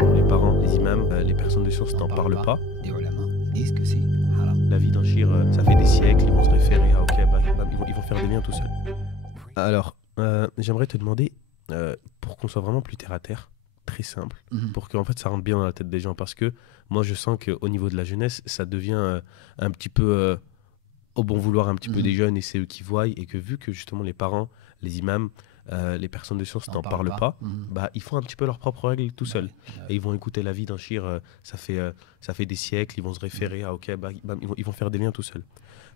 Les parents, les imams, les personnes de science n'en parlent pas. Les ulama disent que c'est haram. La vie d'un shir, ça fait des siècles, ils vont se référer à ok, ils vont faire des liens tout seuls. Alors, j'aimerais te demander, pour qu'on soit vraiment plus terre à terre, très simple, pour que en fait, ça rentre bien dans la tête des gens, parce que moi je sens qu'au niveau de la jeunesse, ça devient un petit peu au bon vouloir un petit peu des jeunes, et c'est eux qui voient, et que vu que justement les parents, les imams, les personnes de science n'en parlent pas, bah, ils font un petit peu leurs propres règles tout seuls. Et ils vont écouter la vie d'un shir, ça fait des siècles, ils vont se référer à ok, ils vont faire des liens tout seuls.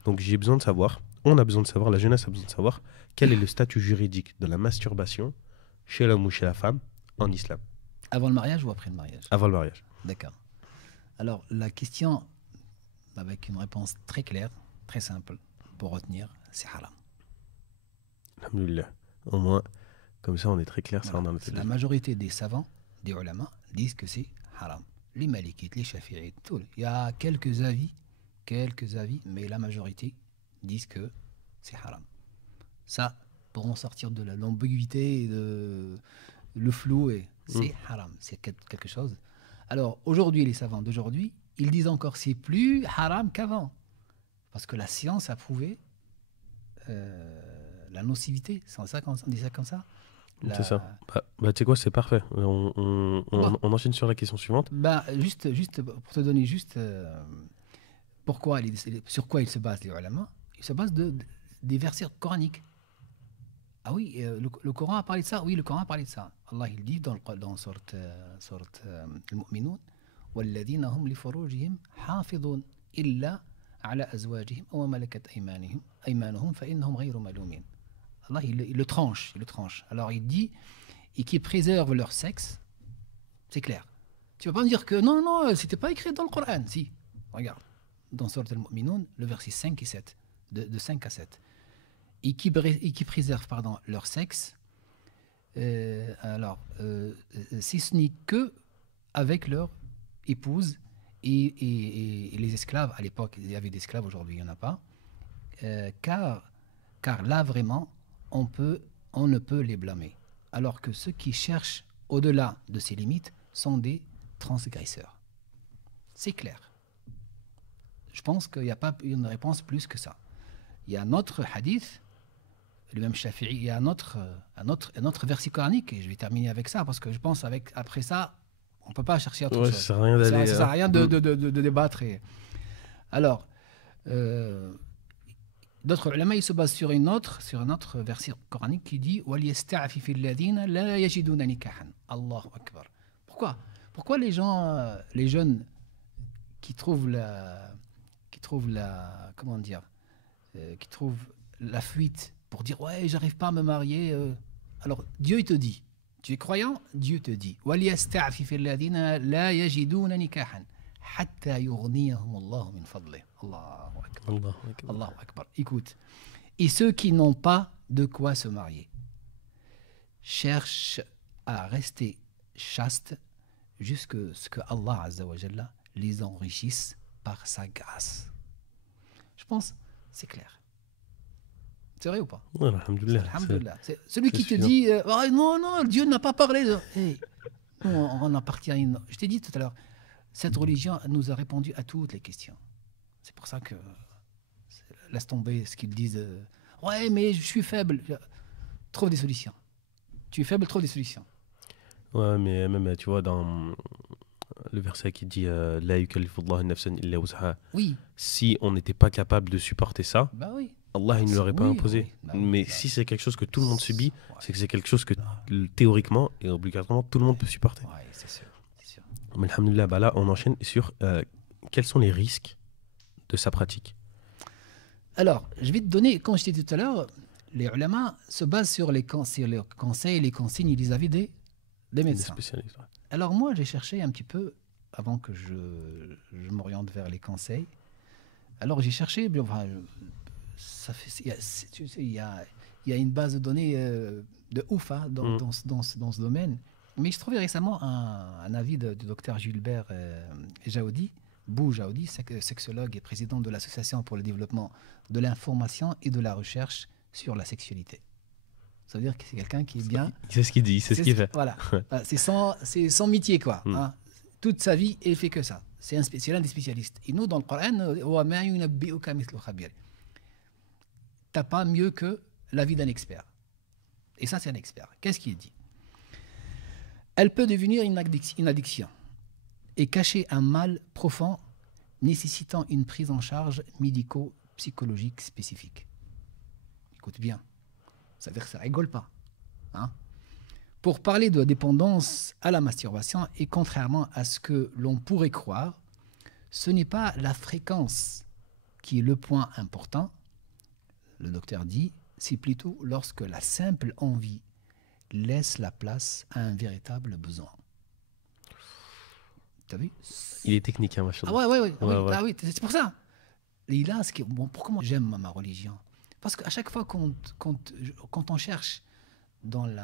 Donc j'ai besoin de savoir, on a besoin de savoir, la jeunesse a besoin de savoir quel est le statut juridique de la masturbation chez l'homme ou chez la femme en islam. Avant le mariage ou après le mariage? Avant le mariage. D'accord. Alors, la question, avec une réponse très claire, très simple, pour retenir, c'est haram. Alhamdoulilah. Au moins, comme ça, on est très clair, ça Voilà. rentre dans notre tête. La majorité des savants, des ulama, disent que c'est haram. Les malikites, les shafi'ites, tout. Il y a quelques avis, mais la majorité disent que c'est haram. Ça, pour en sortir de l'ambiguïté, de le flou, c'est haram, c'est quelque chose. Alors, aujourd'hui, les savants d'aujourd'hui, ils disent encore c'est plus haram qu'avant. Parce que la science a prouvé la nocivité. C'est ça qu'on dit ça comme ça? C'est ça. Tu sais quoi, c'est parfait. On enchaîne sur la question suivante. Juste pour te donner sur quoi ils se basent, les ulama. Ils se basent des versets coraniques. Ah oui, le Coran a parlé de ça. Oui, le Coran a parlé de ça. Allah, il dit dans sourate Al-Mu'minun, وَالَّذِينَ هُمْ لِفُرُوجِهِمْ حَافِظُونَ إِلَّا على أزواجهم أو ملكت أيمانهم فإنهم غير ملومين. Allah, il le tranche. Alors il dit, et qui préservent leur sexe, c'est clair. Tu vas pas me dire que non, c'était pas écrit dans le Coran. Si, regarde, dans Sourate Al-Mu'minun, le verset 5 et 7, de 5 à 7. Et qui préservent leur sexe, si ce n'est que avec leur épouse et les esclaves. À l'époque, il y avait des esclaves, aujourd'hui il n'y en a pas. Car là, vraiment, on ne peut les blâmer. Alors que ceux qui cherchent au-delà de ces limites sont des transgresseurs. C'est clair. Je pense qu'il n'y a pas une réponse plus que ça. Il y a un autre hadith, le même Shafi'i, il y a un autre verset coranique, et je vais terminer avec ça, parce que je pense après ça, on ne peut pas chercher autre chose. Ça sert à rien d'aller... Ça sert à rien de débattre. Alors, d'autres ulama, ils se basent sur un autre verset coranique qui dit وَلْيَسْتَعْفِفِ الَّذِينَ لَا يَجِدُونَ نِكَاحًا. Allahu Akbar. Pourquoi les jeunes qui trouvent la fuite pour dire ouais, j'arrive pas à me marier, alors Dieu il te dit, tu es croyant, Dieu te dit وَلْيَسْتَعْفِفِ الَّذِينَ لَا يَجِدُونَ نِكَاحًا حَتَّى يُغْنِيَهُمُ اللَّهُ مِنْ فَضْلِهِ. Allahu Akbar. Écoute, et ceux qui n'ont pas de quoi se marier cherchent à rester chastes jusqu'à ce que Allah Azza wa Jalla les enrichisse par sa grâce. Je pense, c'est clair. C'est vrai ou pas? Ouais, alhamdoulilah. C'est celui qui te dit non, Dieu n'a pas parlé. On appartient à une... Je t'ai dit tout à l'heure, cette religion nous a répondu à toutes les questions. C'est pour ça que laisse tomber ce qu'ils disent. Ouais, mais je suis faible. Trouve des solutions. Tu es faible, trouve des solutions. Ouais, mais même, tu vois, dans le verset qui dit La yukallifullahu nafsan illa wus'aha. Oui. Si on n'était pas capable de supporter ça, bah oui. Allah il ne l'aurait pas imposé. Mais si c'est quelque chose que tout le monde subit, c'est que c'est quelque chose que théoriquement et obligatoirement tout le monde peut supporter. Oui, c'est sûr. Mais alhamdoulilah, là on enchaîne sur quels sont les risques de sa pratique. Alors, je vais te donner, comme je t'ai dit tout à l'heure, les ulama se basent sur les conseils et les consignes vis-à-vis des médecins. Des spécialistes, ouais. Alors moi, j'ai cherché un petit peu, avant que je m'oriente vers les conseils, alors j'ai cherché, il y a une base de données de ouf dans ce domaine, mais je trouvais récemment un avis du docteur Gilbert Jaoudi, Jaoudi, sexologue et président de l'Association pour le développement de l'information et de la recherche sur la sexualité. Ça veut dire que c'est quelqu'un qui est bien. C'est ce qu'il dit, c'est ce qu'il fait. Voilà. C'est sans métier, quoi. Hein. Toute sa vie, il fait que ça. C'est l'un des spécialistes. Et nous, dans le Coran, t'as pas mieux que l'avis d'un expert. Et ça, c'est un expert. Qu'est-ce qu'il dit? Elle peut devenir une addiction et cacher un mal profond nécessitant une prise en charge médico-psychologique spécifique. Écoute bien, ça veut dire que ça rigole pas. Hein? Pour parler de dépendance à la masturbation, et contrairement à ce que l'on pourrait croire, ce n'est pas la fréquence qui est le point important. Le docteur dit, c'est plutôt lorsque la simple envie laisse la place à un véritable besoin. T'as vu? Il est technique, hein, machin. Ah ouais. Ah oui, c'est pour ça. Et là, pourquoi moi j'aime ma religion? Parce qu'à chaque fois quand on cherche dans le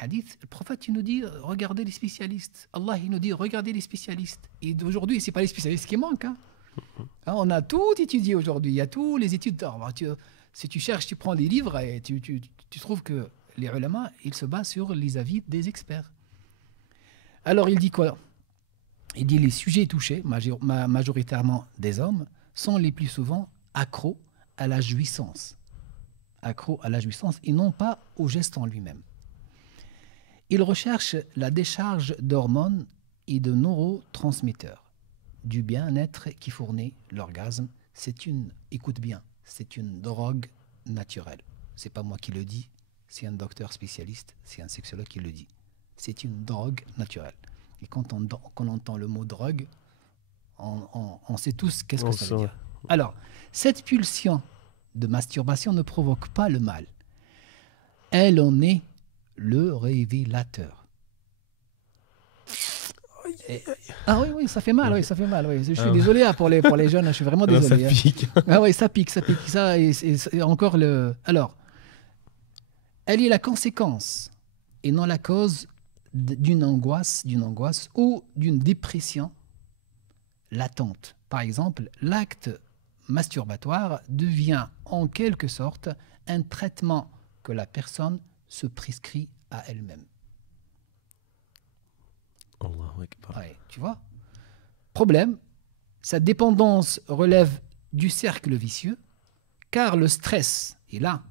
hadith, le prophète il nous dit regardez les spécialistes. Allah il nous dit regardez les spécialistes. Et aujourd'hui, c'est pas les spécialistes qui manquent. Hein. On a tout étudié aujourd'hui. Il y a tous les études. Si tu cherches, tu prends des livres et tu trouves que les ulama, ils se basent sur les avis des experts. Alors il dit quoi? Il dit les sujets touchés, majoritairement des hommes, sont les plus souvent accros à la jouissance. Accros à la jouissance et non pas au geste en lui-même. Ils recherchent la décharge d'hormones et de neurotransmetteurs, du bien-être qui fournit l'orgasme. Écoute bien, c'est une drogue naturelle. C'est pas moi qui le dis, c'est un docteur spécialiste, c'est un sexologue qui le dit. C'est une drogue naturelle. Et quand on entend le mot drogue, on sait tous qu'est-ce que ça veut dire. Alors, cette pulsion de masturbation ne provoque pas le mal. Elle en est le révélateur. Ah oui, ça fait mal, oui, ça fait mal. Oui. Je suis désolé pour les jeunes, je suis vraiment désolé. Ça pique. Ah oui, ça pique. Ça, et encore le. Alors, elle est la conséquence et non la cause d'une angoisse ou d'une dépression latente. Par exemple, l'acte masturbatoire devient en quelque sorte un traitement que la personne se prescrit à elle-même. Ouais, tu vois? Problème, sa dépendance relève du cercle vicieux, car le stress, et là,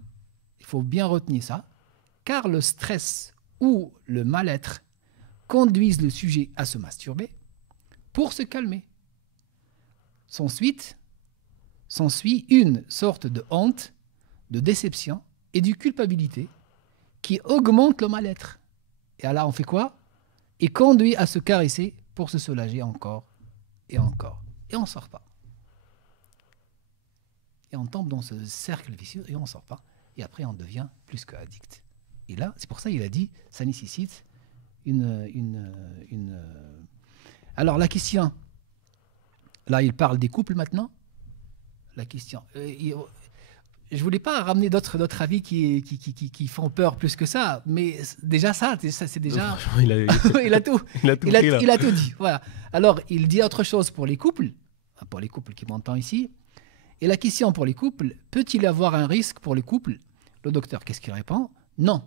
il faut bien retenir ça, car le stress ou le mal-être conduisent le sujet à se masturber pour se calmer. S'ensuit une sorte de honte, de déception et de culpabilité qui augmente le mal-être. Et là, on fait quoi? Et conduit à se caresser pour se soulager encore et encore. Et on ne sort pas. Et on tombe dans ce cercle vicieux et on ne sort pas. Et après, on devient plus qu'addict. Et là, c'est pour ça qu'il a dit, ça nécessite une... Alors, la question... Là, il parle des couples maintenant. La question... je ne voulais pas ramener d'autres avis qui font peur plus que ça, mais déjà ça c'est déjà... il a tout dit. Voilà. Alors, il dit autre chose pour les couples qui m'entendent ici. Et la question pour les couples, peut-il y avoir un risque pour les couples? Le docteur, qu'est-ce qu'il répond? Non.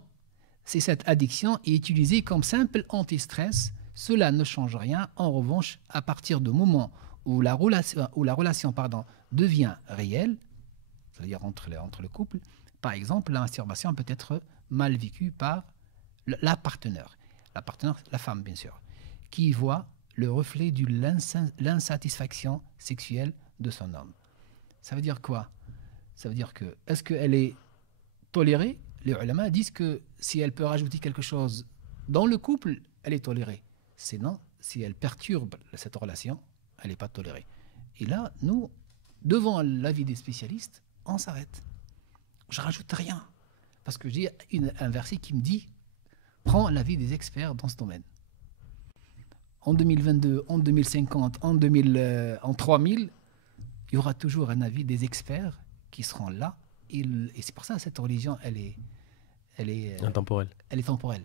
Si cette addiction est utilisée comme simple anti-stress, cela ne change rien. En revanche, à partir du moment où la relation devient réelle, c'est-à-dire entre le couple, par exemple, la masturbation peut être mal vécue par la partenaire, la femme bien sûr, qui voit le reflet de l'insatisfaction sexuelle de son homme. Ça veut dire quoi? Ça veut dire que, est-ce qu'elle est tolérée? Les ulama disent que si elle peut rajouter quelque chose dans le couple, elle est tolérée. Sinon, si elle perturbe cette relation, elle n'est pas tolérée. Et là, nous, devant l'avis des spécialistes, on s'arrête. Je ne rajoute rien. Parce que j'ai un verset qui me dit « Prends l'avis des experts dans ce domaine ». En 2022, en 2050, en 3000, il y aura toujours un avis des experts qui seront là. Et c'est pour ça que cette religion, elle est intemporelle. Elle est temporelle.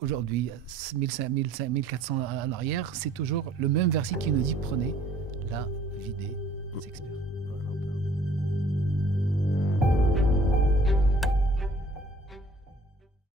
Aujourd'hui, 1400 en arrière, c'est toujours le même verset qui nous dit « Prenez la vie des experts ».